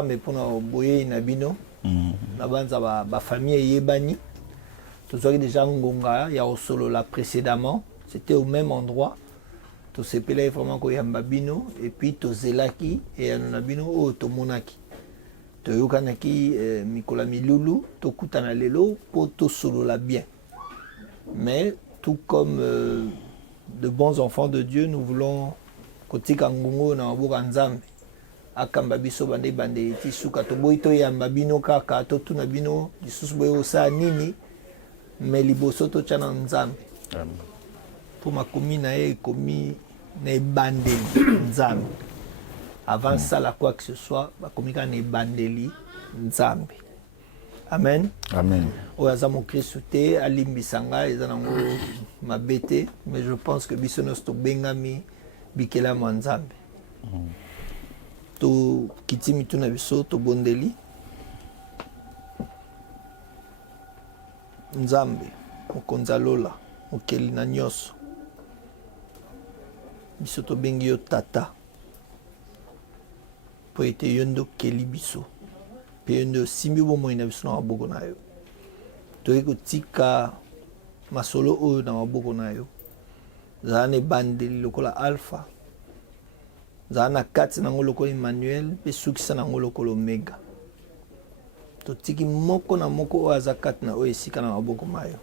nzambe pona boye na bino na banza ba famille yebani tozwaki déjà ngonga ya osolola précédemment c'était au même endroit tosepelaki vraiment koyamba bino et puis tozelaki eyano na bino oyo tomonaki toyokanaki mikolo milulu tokutana lelo po tosolola bien mais tout comme de bons enfants de Dieu nous voulons kotika ngongo na maboka nzambe akamba biso bande bande ti suka toboyi toyamba bino kaka totuna bino lisusu boye osala nini mais liboso totya na nzambe po makomi na ye ekomi na ebandeli nzambe avant sala quoi que ce soit bakomi kaka na ebandeli nzambe amen amen oyo aza mokristu te alimbisa ngai eza nango mabe te mais je pense que biso nyonso tobengami bikelamu ya nzambe tokiti mituna biso tobondeli nzambe mokonzi alola mokeli na nyonso biso tobengi yo tata po ete yo nde okeli biso mpe yo nde osimbi bomoi na biso na maboko na yo toyei kotika masolo oyo na maboko na yo zala na ebandeli lokola alpha zala na kati nango lokola emmanuel mpe sukisa nango lokola omega totiki moko na moko oyo aza kati na oyo esika na maboko na yo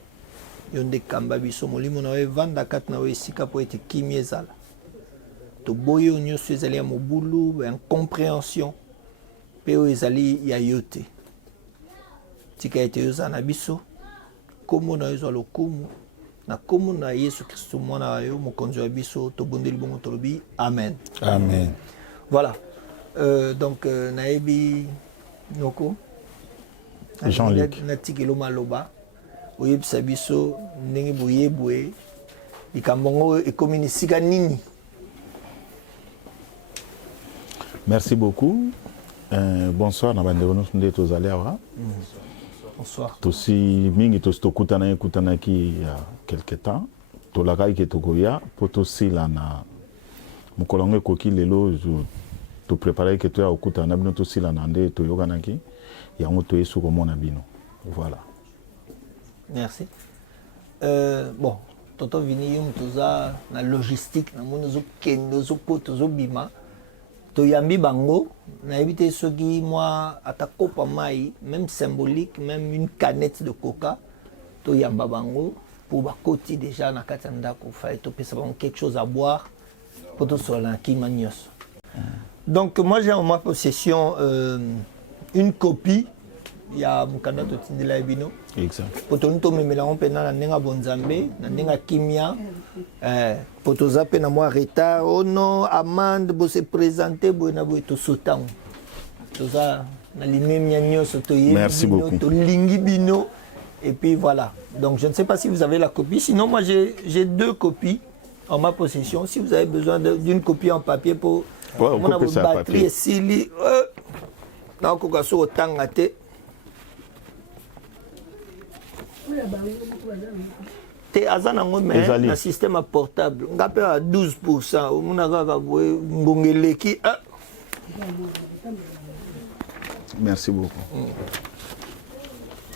yo nde kamba biso molimo na yo evanda kati na oyo esika mpo ete kimi ezala toboyi oyo nyonso ezali ya mobulu ya incompréhension mpe oyo ezali ya yo te tika ete yo ozala na biso kombo na yo ezwa lokumu na kombo na yesu kristo mwana na yo mokonzi wa biso tobondeli bongo tolobi amen amen voilà donc nayebi noko Jean-Luc natikelo maloba oyebisa biso ndenge boyebwe likambo ngo ekomi na esika nini. Merci beaucoup. Bonsoir na bandeko nyonso nde tozali awa. Bonsoir. Tosi mingi tokutana ki ya quelque temps. Tolakaki ke tokoya po tosila na mokolo ngo ekoki lelo toprépare ke toya okutana na bino tosila na nde toyokanaki yango toyesu komona bino. Voilà. Merci. Bon, tonton Vini yum toza na logistique na mono zo kendo zo poto zo bima. Toyambi bango na éviter ce qui moi atakopa mai même symbolique même une canette de coca toyamba bango pour bakoti déjà na katanda ko fait to pesa bango quelque chose à boire pour tout sur la kimanios. Donc moi j'ai en ma possession une copie il y a mukanda to tindela bino exact poto nto memela on pena na nenga bonzambe na nenga kimia poto zape na moi retard oh non amande bo se présenter bo na bo to sotan to za na limemia nyoso to yé to lingi bino et puis voilà donc je ne sais pas si vous avez la copie sinon moi j'ai deux copies en ma possession si vous avez besoin d'une copie en papier pour mon batterie sili na ko ga so tangate te azana ngome na système portable ngape à 12% omuna kaka boye ngongeleki Merci beaucoup.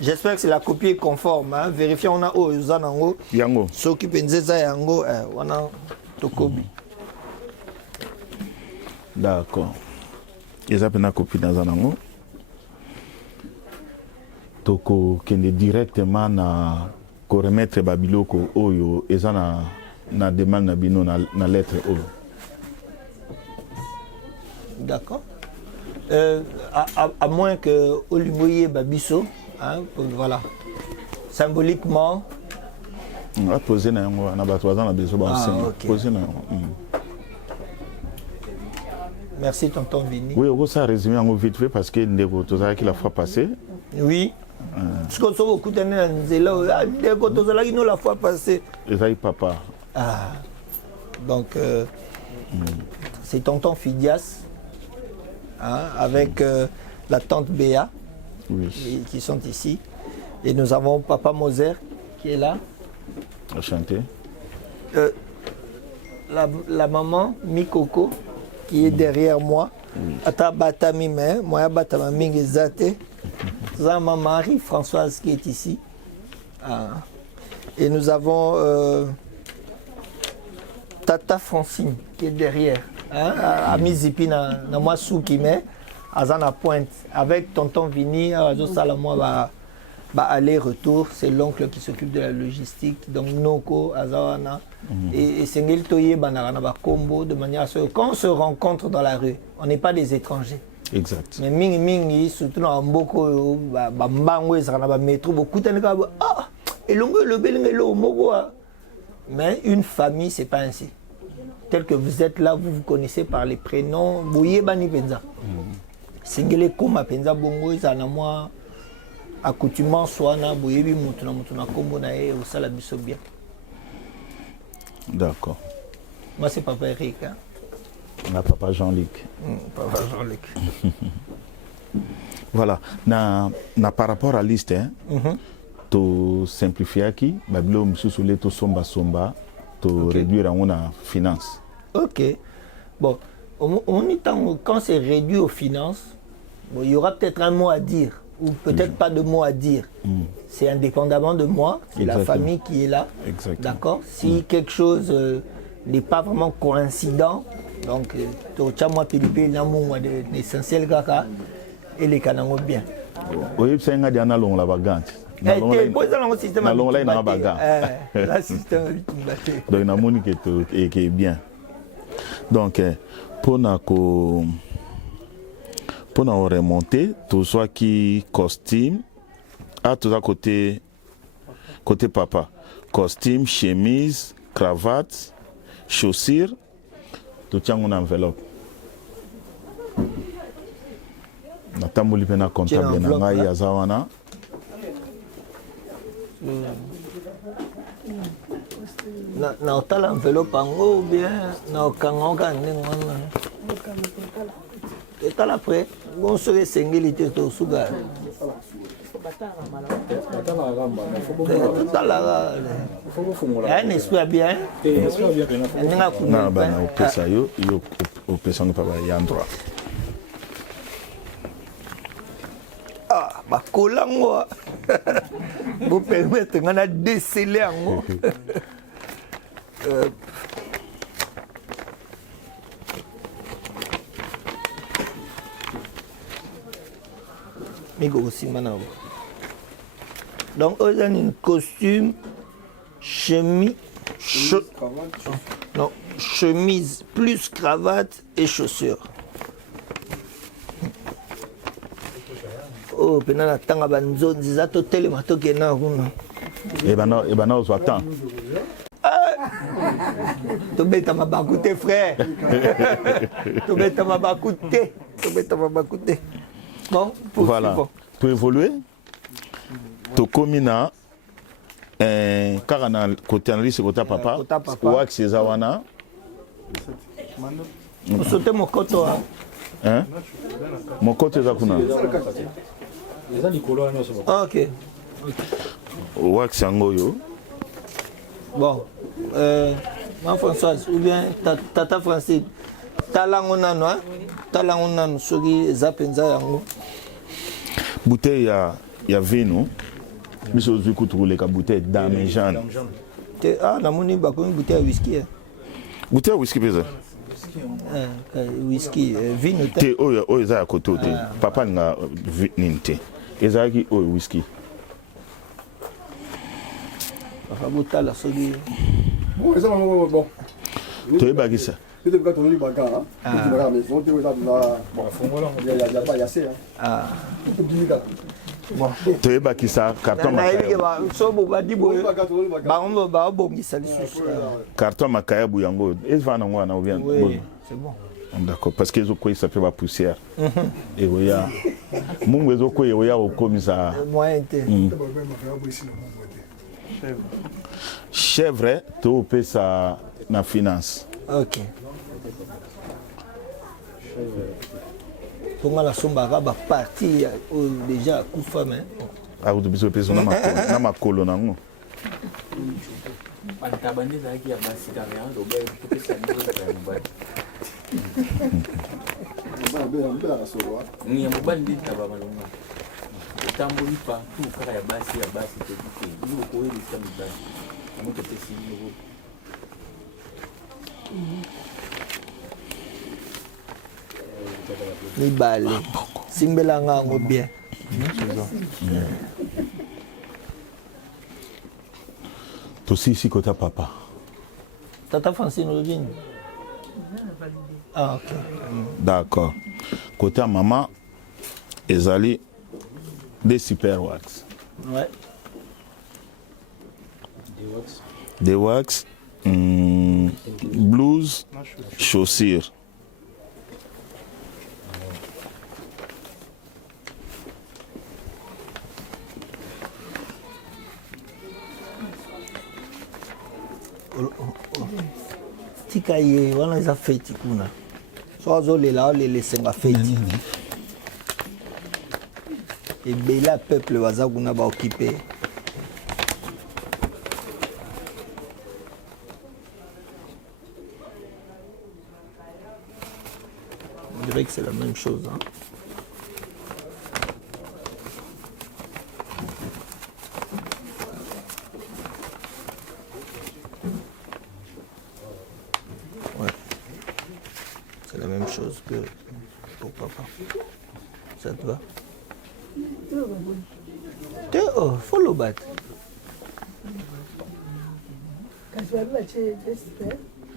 J'espère que c'est la copie est conforme hein vérifions on a yango yango soki penzeza yango wana tokobi d'accord eza pena copie dans nango toko kende directement na ko remettre babiloko oyo eza na demande na bino na lettre oyo. D'accord. À moins que Olimoye Babiso, hein, voilà, symboliquement. On va poser na yango na bato bazana beso ba okay. Poser na Merci tonton Vini. Oui, on va résumer en vite fait parce que ndeko tozaki la fois passée. Oui. Parce qu'on se beaucoup de nzela ndeko tozalaki no la fois passée. Ezai papa. Ah. Donc c'est tonton Fidias hein, avec la tante Béa oui. qui sont ici et nous avons papa Moser qui est là. Enchanté. La maman Mikoko qui est derrière moi. Ata batami mais moi batama mingi zate. Ça ma Marie-Françoise qui est ici. Et nous avons Tata Francine qui est derrière. À Mizipi na moi sou qui met Azana Pointe avec tonton Vini Azo Salamoa bah aller-retour, c'est l'oncle qui s'occupe de la logistique, donc Noko, Azawana, et Sengel Toye, Banarana, Combo, de manière à ce que quand on se rencontre dans la rue, on n'est pas des étrangers. Exact. Mais Mingi, surtout dans Mboko, Bambangwe, Zarana, métro, beaucoup de gens, ah, et le Belengelo, Mogoa. Mais une famille, c'est pas ainsi. Tel que vous êtes là, vous vous connaissez par les prénoms, Bouye Bani Penza. Sengel Koma Penza Bongo, Zanamwa. Accoutumant soit na boyebi mutuna kombo na e au sala biso bien. D'accord. Moi c'est papa Eric. Hein? Na papa Jean-Luc. Papa Jean-Luc. Voilà. Na par rapport à liste hein. To simplifier qui babilo msusule to somba to réduire en a finance. OK. Bon, on est quand c'est réduit aux finances, bon, il y aura peut-être un mot à dire. Ou peut-être pas de mots à dire. C'est indépendamment de moi, c'est la famille qui est là. D'accord. Si quelque chose n'est pas vraiment coïncident, donc moi l'essentiel kaka et les canaux bien. Oui, c'est un gars long la bagante. Le système donc na moni qui est bien. Donc pour nous remonter, tout soit qui costume, à tout à côté papa, costume, chemise, cravate, chaussures, tout tient une enveloppe. Natamboli pena comptable na ngai azawana. Na otala enveloppe ango ou bien na okanga ndengwana. Et à l'après, on serait singulité au Souga. Un esprit bien. Ah, bah, collant, vous permettez de déceler en haut. Donc, on a un costume, chemise, chemise plus cravate et chaussures. Oh, pendant tanga banzo, dizato telemato kena huna. Et ben on attend. Tu bêta ma bakute frère. Tu bêta ma bakute. Bon, voilà. Pour évoluer, tu commina car on a côté analyse côté papa. Ou accès zawana. Vous sautez mon coton. Hein? Mon côté zakuna. OK. Ou accès ngoyo. Bon, ma Françoise ou bien tata Francine. Talangona no, talangona no soki zapenza yango. Bouteille ya vino. Biso zuku troule ka bouteille dame Jeanne. Ah, na moni ba ko bouteille ya whisky. Bouteille whisky pesa. Whisky, vino te oyo za koto te. Papa nga ninte. Ezaki oyo whisky. Papa botala soki. Bon, ça bon. Tu bagisa. Tu devrais tourner baga hein. Tu vas à la maison, tu vas bon, il y a pas assez hein. Ah. Bon, tu bakisa carton makaya. So bo badi bo. Ba on ba bongisa lisusu. Carton makaya buyango. Ezva na ngwana ou bien. Oui, c'est bon. D'accord, parce que quoi ça fait la poussière. Et oya. Mungu ezoko oya okomisa. Moyen te. Chèvre, tu peux ça na finance. OK. Pour la somba ba parti déjà kufa mais. Ah vous besoin peso na makolo nango. Bantabaniza yaki ya basi kama yango do ba kupesa ndio za mbali. ni mobali ndi taba malonga tamboli partout kaka ya basi te ni ko weli sa mibali amoto pesi ni mibale simbelanga yango bien. Tosi ici côté papa. Tata Francine Revine. Ah, ok. D'accord. Côté maman, ezali des super wax. Ouais. Des wax, blouse, chaussures. Tika ye wana eza feti kuna so azolela olelesenga feti ebele ya peuple baza kuna baokipe. On dirait que c'est la même chose, hein. Chose que pour papa. Ça te va? Oh, follow back.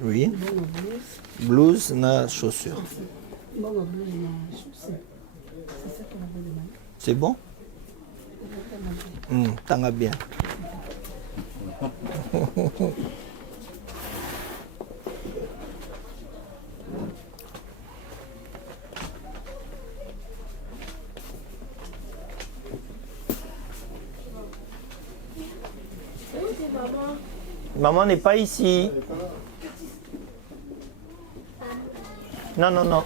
Oui. Blouse na chaussure. C'est bon? Tanga bien. Maman n'est pas ici. Non, non, non.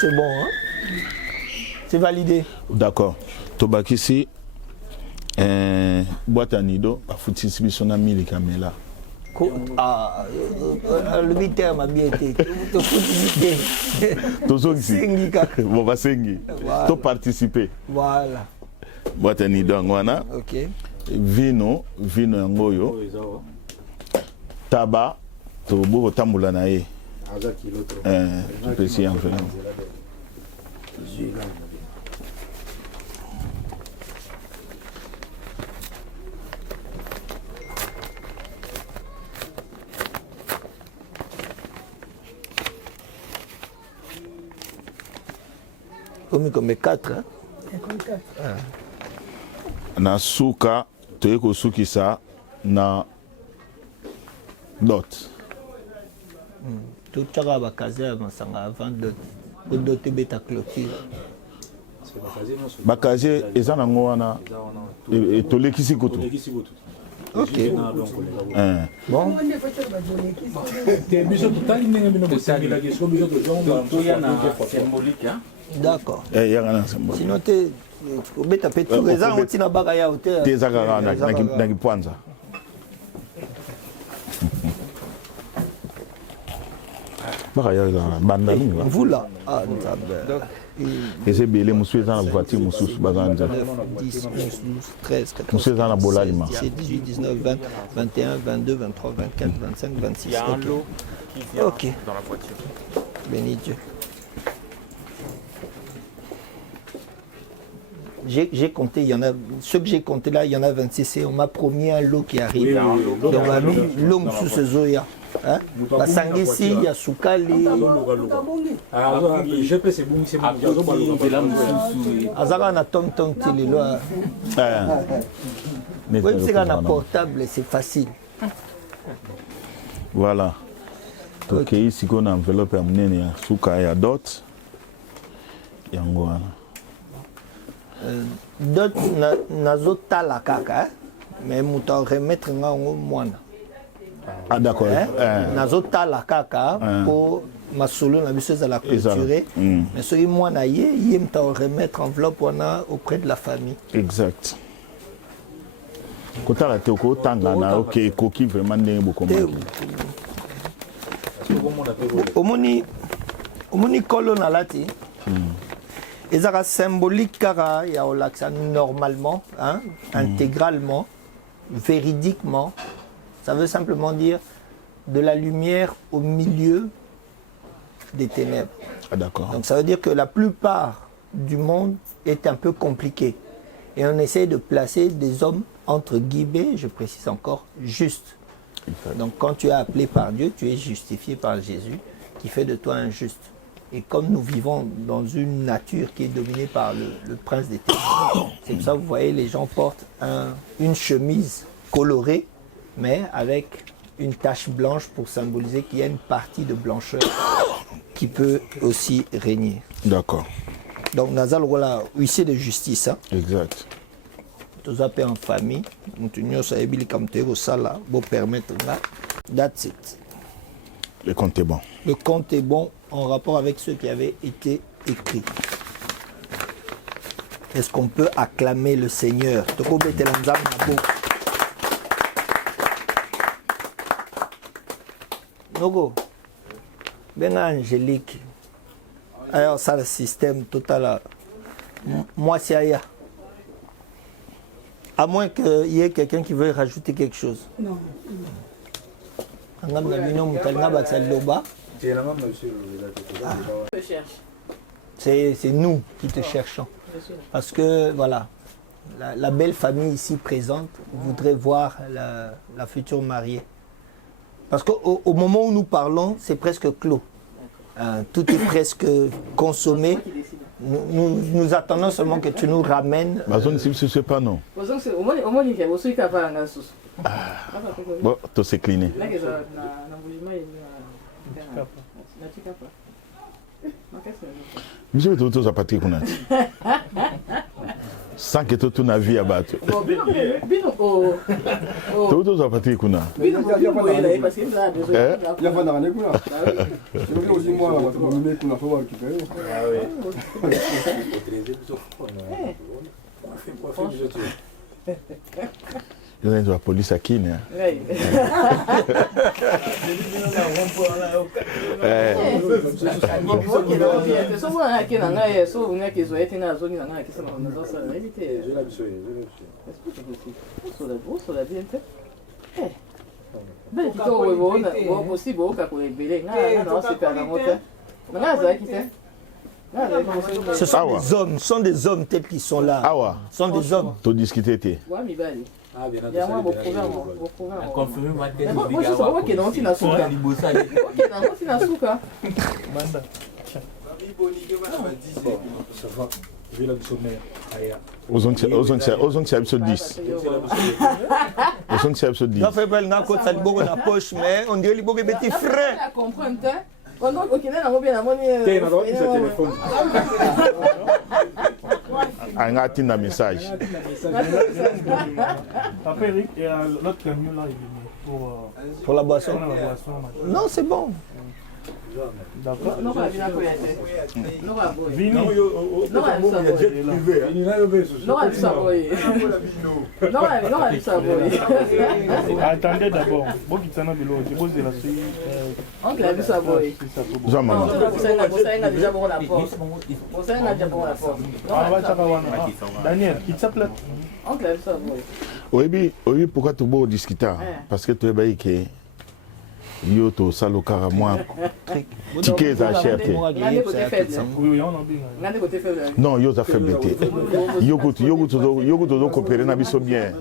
C'est bon, hein? C'est validé. D'accord. Tobaki ici, boîte à nido, à foutre ici, son ami les caméras. Ah, le 8 heures m'a bien été. Tu fous bon, va sengi. Tu participer. Voilà. Boîte à nido, ngwana. Ok. Vino ngoyo. Tabac, to bo tambula na ye. Tu peux essayer en fait. Comme 4, hein? Na suka toyeko sukisa na dot. Tout ça va caser avant de doter beta clôture. Bakaze eza nango wana tolekisi kutu. Ok. Bon. D'accord. Sinon, tu as tout raison, tu n'as pas à hauteur. Tu es Kwanza. Vous là, et c'est bien, monsieur dans la voiture, monsieur 9, 10, 11, 12, 13, 14, 15, 16, 17, 18, 19, 20, 21, 22, 23, 24, 25, 26. Ok. Dans la voiture. Béni Dieu. J'ai compté, il y en a, ceux que j'ai compté là, il y en a 26 et on m'a promis un lot qui arrive. Donc on a mis l'homme sous ce zoya. Hein? Basangisi, il y a Soukali. Azara na tom tililo. Oui, c'est un portable, c'est facile. Voilà. Donc ici qu'on a enveloppe amené à Souka et à Dot. Yangoana. Dot nazota la kaka, mais mouta remettre nga mwana. Ah d'accord. Nazota la kaka pour ma solo na biso za la clôturer. Mais celui mwana yé mta remettre enveloppe wana auprès de la famille. Exact. Kotala te ko tangana OK koki vraiment ndenge bokomaki. Omoni kolo na lati. Ezaka symbolique kara ya olaksa normalement, hein, intégralement, véridiquement. Ça veut simplement dire de la lumière au milieu des ténèbres. Ah d'accord. Donc ça veut dire que la plupart du monde est un peu compliqué. Et on essaie de placer des hommes, entre guillemets, je précise encore, justes. Donc quand tu es appelé par Dieu, tu es justifié par Jésus, qui fait de toi un juste. Et comme nous vivons dans une nature qui est dominée par le prince des ténèbres, c'est pour ça que vous voyez, les gens portent une chemise colorée, mais avec une tache blanche pour symboliser qu'il y a une partie de blancheur qui peut aussi régner. D'accord. Donc, Nazal, voilà, huissier de justice. Hein? Exact. Tous appelés en famille, nous ça pour permettre là. That's it. Le compte est bon. Le compte est bon en rapport avec ce qui avait été écrit. Est-ce qu'on peut acclamer le Seigneur? Nogo, ben Angélique. Alors ça le système total. Moi c'est Aya. À moins qu'il y ait quelqu'un qui veuille rajouter quelque chose. Non. C'est nous qui te cherchons. Parce que voilà, la belle famille ici présente voudrait voir la future mariée. Parce qu'au moment où nous parlons, c'est presque clos. Tout est presque consommé. Nous attendons seulement que tu nous ramènes. C'est pas non. Bon, tout s'est cliné. Monsieur, tu as parti qu'on a. Sans que tu n'as vie à battre. Tu as parti qu'on a. Il y a pas d'année qu'on a. C'est aussi moi, on a faut récupérer. Il y a la police à qui, hein? Ce sont des hommes tels qu'ils sont là. Ce sont des hommes. Tu as discuté. On dirait les petits frères. On a un message. Après, Eric, il y a l'autre camion là, il est pour la boisson. Non, c'est bon. D'accord. Attendez d'abord. Daniel, qui s'appelle? Oui, pourquoi tu veux discuter? Parce que tu es baï que yo to salokara moi ticket à cher. Oui, on a bien. Non, yo za fait bêter. Yo to coopérer na biso bien.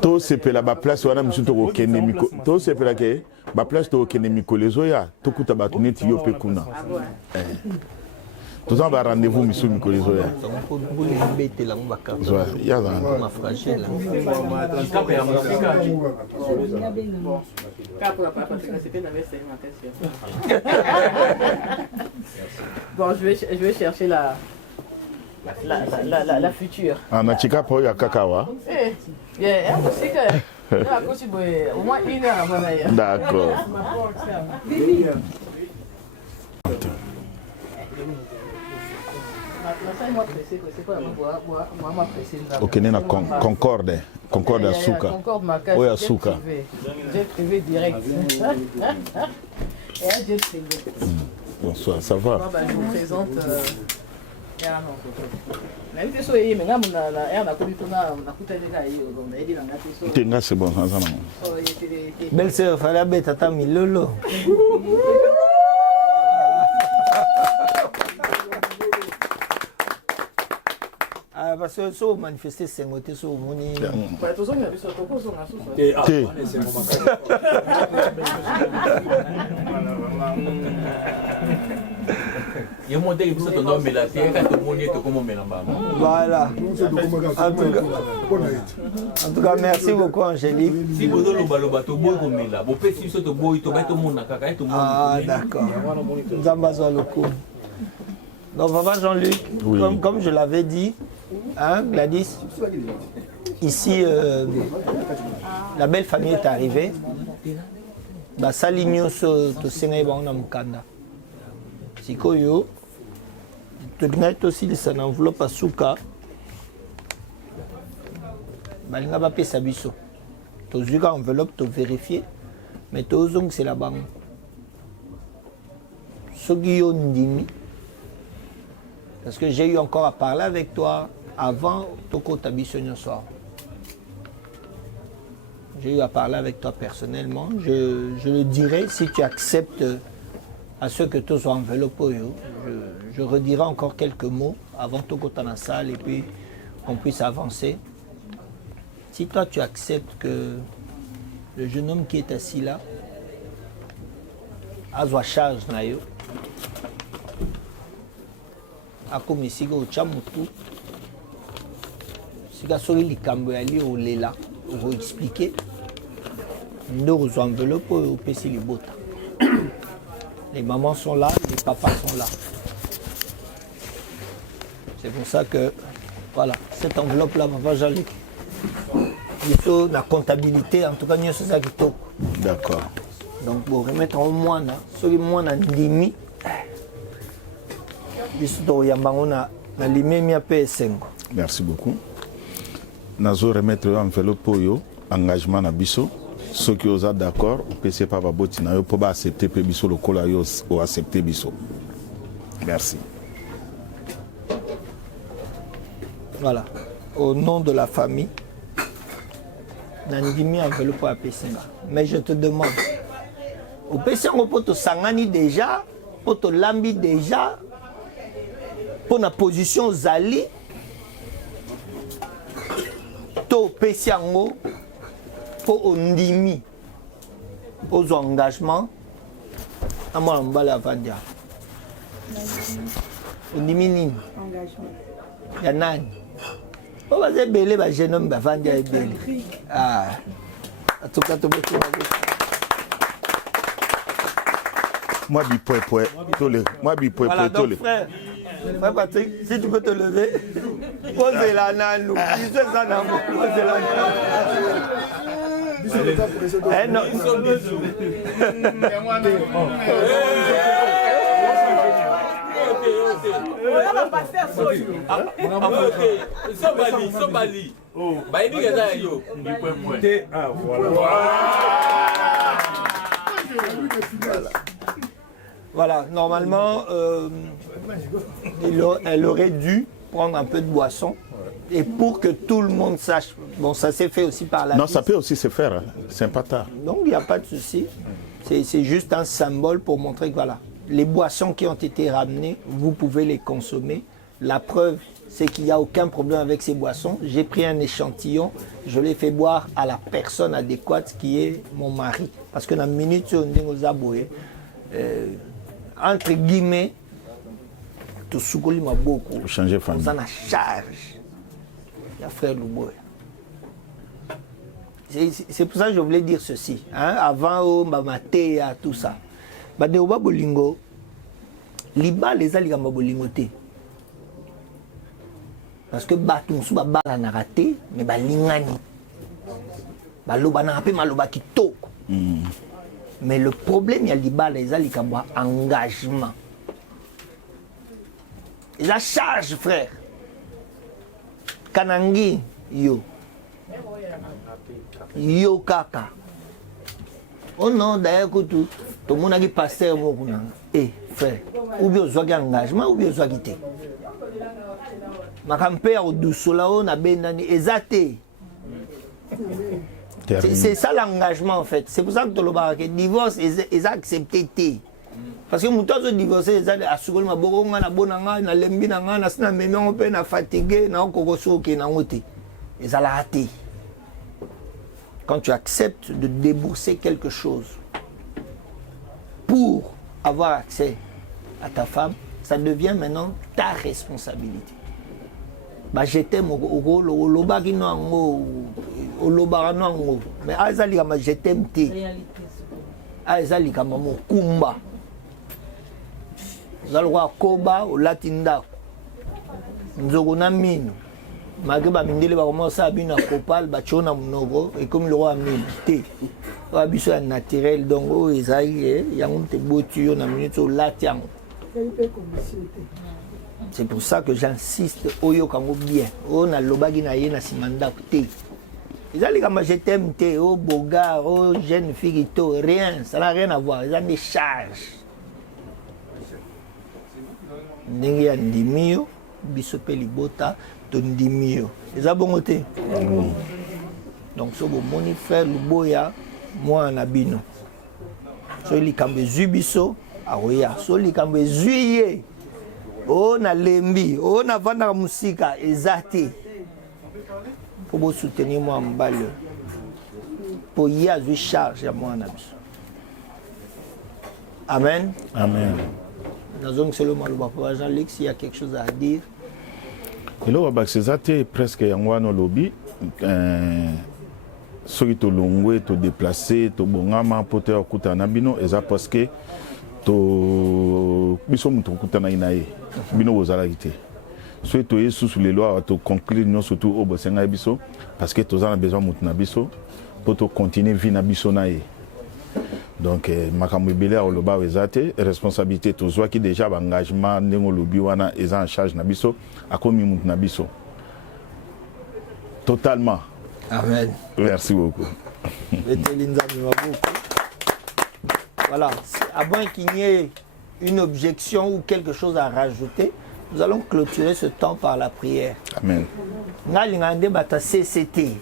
To se pela ba place wana misu to ko kende miko. To se pela ke ba place to kende miko les oya to kuta ba tuneti yo pe kuna. Tout ça va rendez-vous misu miko les oya. Ya za. Bon, je vais chercher la future. Anachika po ya kakawa. Au moins 1 heure avant d'ailleurs. D'accord. Ok, nena Concorde à Souka. Oui, à Souka. Jet privé direct. Et un jet privé. Bonsoir, ça va? Je vous présente. C'est bon, Belle sœur, fallait bête, tata Milolo. Parce que si vous manifestez, c'est un sur le monde. Voilà. En tout cas, merci beaucoup, Angélique. Ah, d'accord. Nous avons besoin de coup. Donc, papa Jean-Luc, oui. Comme je l'avais dit, hein, Gladys, ici, la belle famille est arrivée. Bah, Saligno, to Sénégal, on a Mukanda. Sikoyo, tu gagnes aussi des enveloppes à Souka. Bah, il n'y a pas de sabiso. Tu as une enveloppe, tu vérifies, mais tu as c'est la banque. Ce qui est parce que j'ai eu encore à parler avec toi avant Toko Tabissonio soir. J'ai eu à parler avec toi personnellement. Je le dirai si tu acceptes à ceux que tu sois enveloppé. Je redirai encore quelques mots avant Toko dans salle et puis qu'on puisse avancer. Si toi tu acceptes que le jeune homme qui est assis là a sa charge naïo. Comme ici, au Tchamutu, si vous avez les cambriolés au Léla, vous expliquer, nous avons enveloppé au PC les bottes. Les mamans sont là, les papas sont là. C'est pour ça que, voilà, cette enveloppe-là, papa Jean-Luc, il faut la comptabilité, en tout cas, nous sommes ça qui toque. D'accord. Donc, pour remettre au moins, sur les mois, en demi, merci beaucoup. Nazo remettre enveloppe pour yo engagement na biso ceux qui sont d'accord on peut pas baboti na yo pour accepter pe biso le kola yo ou accepter biso. Merci. Voilà, au nom de la famille nandimi enveloppe à Pessinga. Mais je te demande au Pessinga pour te sangani déjà, pour te lambi déjà. Pour la position Zali, to Pesiango, pour Ondimi, aux engagements, à moi on va la vendre. Ondimi nini? Engagement. Yanani. On va dire belé, bah jeune homme, bah vendre belé. Ah, en tout cas, tout le monde. Moi, voilà, donc frère, frère Patrick, si tu peux te lever, posez la nanou. Posez la nanou. Eh non. Voilà, normalement, elle aurait dû prendre un peu de boisson. Et pour que tout le monde sache, bon, ça s'est fait aussi par la. Non, ça peut aussi se faire, hein. C'est un patard. Donc, il n'y a pas de souci. C'est juste un symbole pour montrer que voilà, les boissons qui ont été ramenées, vous pouvez les consommer. La preuve, c'est qu'il n'y a aucun problème avec ces boissons. J'ai pris un échantillon, je l'ai fait boire à la personne adéquate qui est mon mari. Parce que dans la minute, on est aux aboués. Entre guillemets, tout ce que m'a beaucoup. Pour changer famille. On a charge. Il y a frère Louboy. C'est pour ça que je voulais dire ceci. Hein? Avant, Mamaté, tout ça. Badeoba Bolingo, Liba les aligamba Bolingo. Parce que Batum Souba Bala n'a raté, mais Balingani. Baloba n'a pas maloba qui toque. Mais le problème, il y a Liba les aligamba engagement. Et eza charge frère kanangi yo kaka oh non d'ailleurs kutu tomonaki pasteur moko na frère ou bien ozwaki engagement ou bien ozwaki te makampe ya kodusola oyo nabendani eza te. C'est ça l'engagement en fait. C'est pour ça que le divorce est accepté. Parce que muto zo divorcer eza asukoli maboko nga na bonanga na lembi na nga na sina memi pe na fatigué na kokoso ke na ngote. Eza la raté. Quand tu acceptes de débourser quelque chose pour avoir accès à ta femme, ça devient maintenant ta responsabilité. Bah je t'aime au loba ki no ngo au loba no ngo mais azali kama je t'aime te azali kama mo kumba zalwa koba o latinda nzogo na mino mage ba mindele ba commencer bino kopal ba chona mnogo et comme le roi mine te wa biso ya naturel donc o ezali yango te botu yo na minute o latiango. C'est pour ça que j'insiste oyo kango bien. O na lobagi na ye na simanda te. Ezali kama je t'aime te, oh beau gars, oh jeune fille to, rien, ça n'a rien à voir, ils ont des charges. Ndenge ya ndimio, biso pe libota, to ndimio. Eza bongo te. Donc so bo moni frère luboya, moi na bino. So likambe zubiso, aoya, so likambe zuye. Oh na lembi, oh na vanda musika ezate. Pour vous soutenir moi en balle. Pour y avoir une charge à moi en abus. Amen. Amen. Dans un seul moment, le papa Jean-Luc, s'il y a quelque chose à dire. Et là, c'est presque un lobby. Ceux qui ont été déplacés, qui ont été déplacés, et ça parce que ils sont bino bozalaki. Ceux qui sont sous les lois to conclure surtout au Bosenga biso parce que tous a besoin mutuna biso pour continuer vie na biso nae. Donc makambo ebele o loba wezate responsabilité tozwa ki déjà engagement ndenge lobi wana eza en charge na biso akomi mutuna biso. Totalement. Amen. Merci beaucoup. Voilà, avant qu'il n'y ait une objection ou quelque chose à rajouter, nous allons clôturer ce temps par la prière. Amen. Nalingande bata CCT.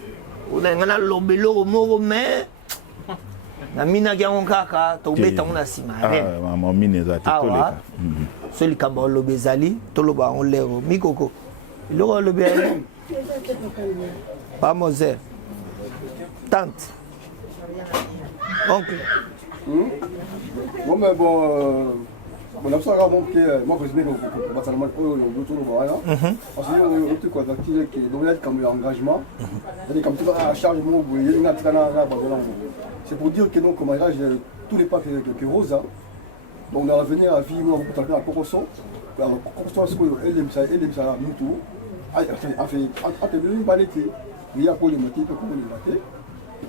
Ona ngana lobelo moro me. Na mina kya kaka to beta ona sima. Ah, maman mineza te toleka. Celui qui a lobezali, to loba on lero mikoko. Lo lobezali. Pas Moser. Tante. Oncle. Bon, mais bon, on a besoin de moi, je vais vous batalement pour le tour de Montréal. Parce que on te contacte qui doit comme l'engagement. C'est comme tout à charge mon il y a c'est pour dire que donc au mariage tous les pas que Rosa. Donc on a venir à vivre beaucoup de temps à Cocoson. Alors Cocoson ce que elle aime ça nous tout. A fait entre deux balletés. Il y a pour les matés pour les matés.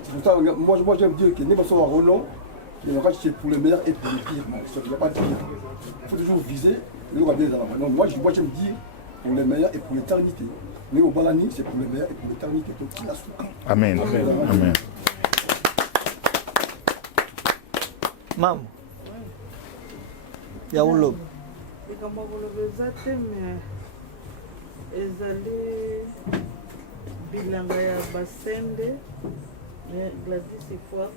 C'est pour ça moi j'aime dire que n'est pas sur un Roland. C'est pour le meilleur et pour le pire. Il n'y a pas de pire. Il faut toujours viser le roi des armes. Donc moi j'aime dire pour le meilleur et pour l'éternité. Mais au Balani, c'est pour le meilleur et pour l'éternité. Amen. Amen. Mam. Il y a un lobe. Et comme vous le savez, ezali bilanga ya basende mais Gladys fois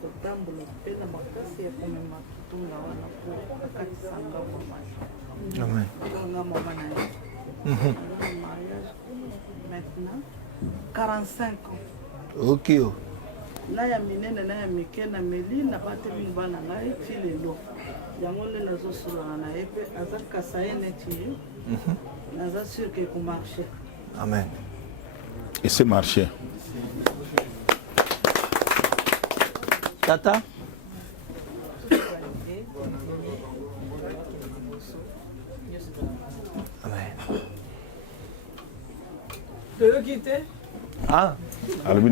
kotambola mpe na makasi ya komema kitunga wana po akatisanga mama. Amen. Nga mama na ye. Mariage maintenant 45 ans. Ok. Na ya minene na ya mike na meli na bateli bana ngai ti lelo. Yango le nazosolana na ye mpe aza kasa ye neti ye. Naza sûr que ko marché. Amen. Et c'est marché. Tata? Amen. De le quitter? Ah,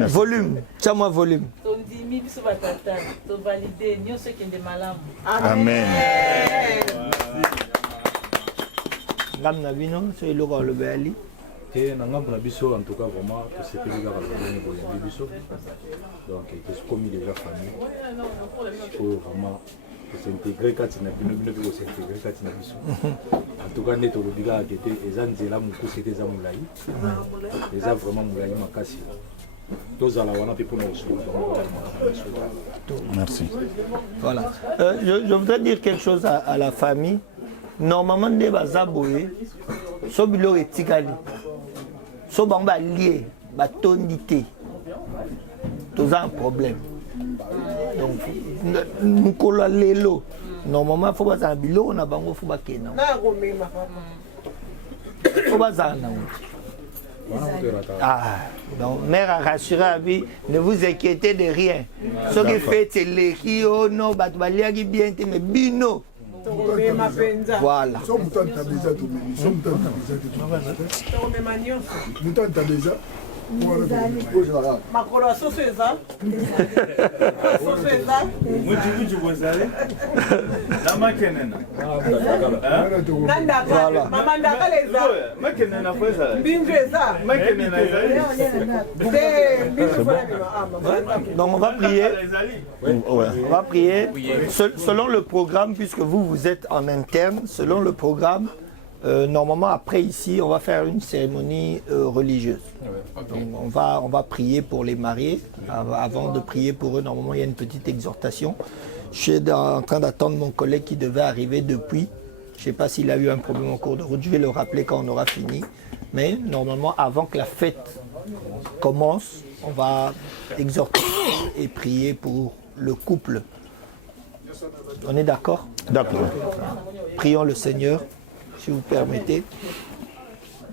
volume. Tiens-moi volume. Ton dimi biso batata, to valider nyo ce qui est malamu. Amen. programme na bino so eloko le bali. Et dans la biso en tout cas vraiment c'est que les gars vont biso. Donc c'est comme déjà famille. Faut vraiment s'intégrer quand il n'a plus de s'intégrer quand il n'a biso. En tout cas neto le biga était ezanzela muku c'était za mulai. Les a vraiment mulai makasi. Merci. Voilà. Je voudrais dire quelque chose à la famille. Normalement, les bazaboé, so bilo etikali, so bamba lié, batondité, tout ça un problème. Donc, nous collons les lots. Normalement, il faut pas un bilo, on a bango, faut pas qu'il y ait. Faut pas ça. Ah, donc, mère a rassuré à vie, ne vous inquiétez de rien. Ce qui fait, c'est les qui, oh non, batbalia qui bien, mais bino. Voilà. makolo asusu eza asusu eza mutu bozale na makenena nandaka mama ndakala eza makenena foza bindu eza makenena Donc on va prier. On va prier. Selon le programme, puisque vous êtes en interne, selon le programme, normalement après ici, on va faire une cérémonie religieuse. Donc, on va prier pour les mariés. Avant de prier pour eux, normalement il y a une petite exhortation. Je suis en train d'attendre mon collègue qui devait arriver depuis. Je ne sais pas s'il a eu un problème en cours de route. Je vais le rappeler quand on aura fini. Mais normalement, avant que la fête commence, on va exhorter et prier pour le couple. On est d'accord? D'accord. Prions le Seigneur, si vous permettez.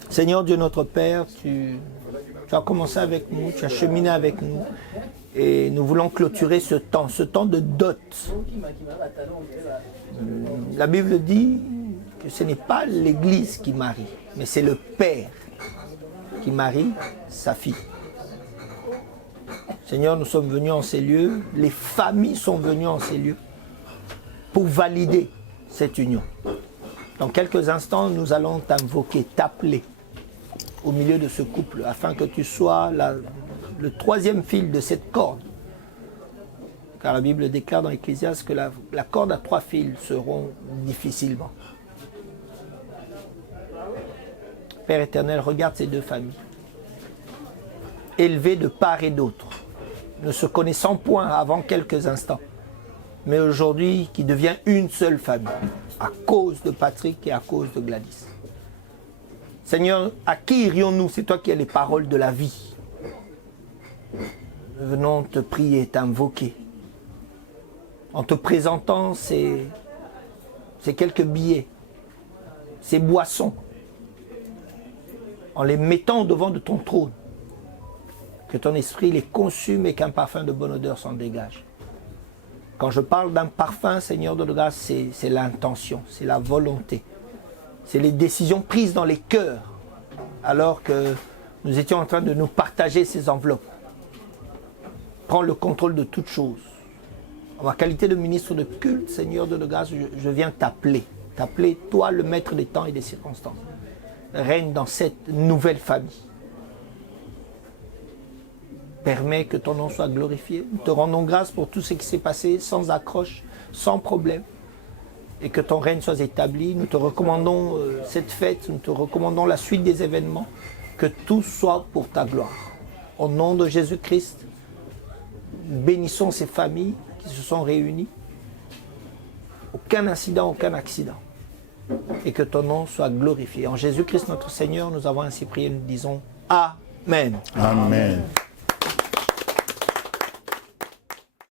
Seigneur Dieu notre Père, tu as commencé avec nous, tu as cheminé avec nous. Et nous voulons clôturer ce temps de dot. La Bible dit que ce n'est pas l'Église qui marie, mais c'est le Père qui marie sa fille. Seigneur, nous sommes venus en ces lieux, les familles sont venues en ces lieux pour valider cette union. Dans quelques instants, nous allons t'invoquer, t'appeler au milieu de ce couple afin que tu sois le troisième fil de cette corde. Car la Bible déclare dans l'Ecclésiaste que la corde à 3 fils seront difficilement. Père éternel, regarde ces 2 familles, élevées de part et d'autre, ne se connaissant point avant quelques instants, mais aujourd'hui qui devient une seule famille, à cause de Patrick et à cause de Gladys. Seigneur, à qui irions-nous? C'est toi qui as les paroles de la vie. Nous venons te prier, t'invoquer, en te présentant ces quelques billets, ces boissons, en les mettant au devant de ton trône, que ton esprit les consume et qu'un parfum de bonne odeur s'en dégage. Quand je parle d'un parfum, Seigneur de grâce, c'est l'intention, c'est la volonté, c'est les décisions prises dans les cœurs, alors que nous étions en train de nous partager ces enveloppes. Prends le contrôle de toutes choses. En ma qualité de ministre de culte, Seigneur de grâce, je viens t'appeler, toi le maître des temps et des circonstances. Règne dans cette nouvelle famille. Permets que ton nom soit glorifié. Nous te rendons grâce pour tout ce qui s'est passé sans accroche, sans problème. Et que ton règne soit établi. Nous te recommandons cette fête, nous te recommandons la suite des événements. Que tout soit pour ta gloire. Au nom de Jésus-Christ, bénissons ces familles qui se sont réunies. Aucun incident, aucun accident. Et que ton nom soit glorifié. En Jésus-Christ notre Seigneur, nous avons ainsi prié, nous disons Amen. Amen.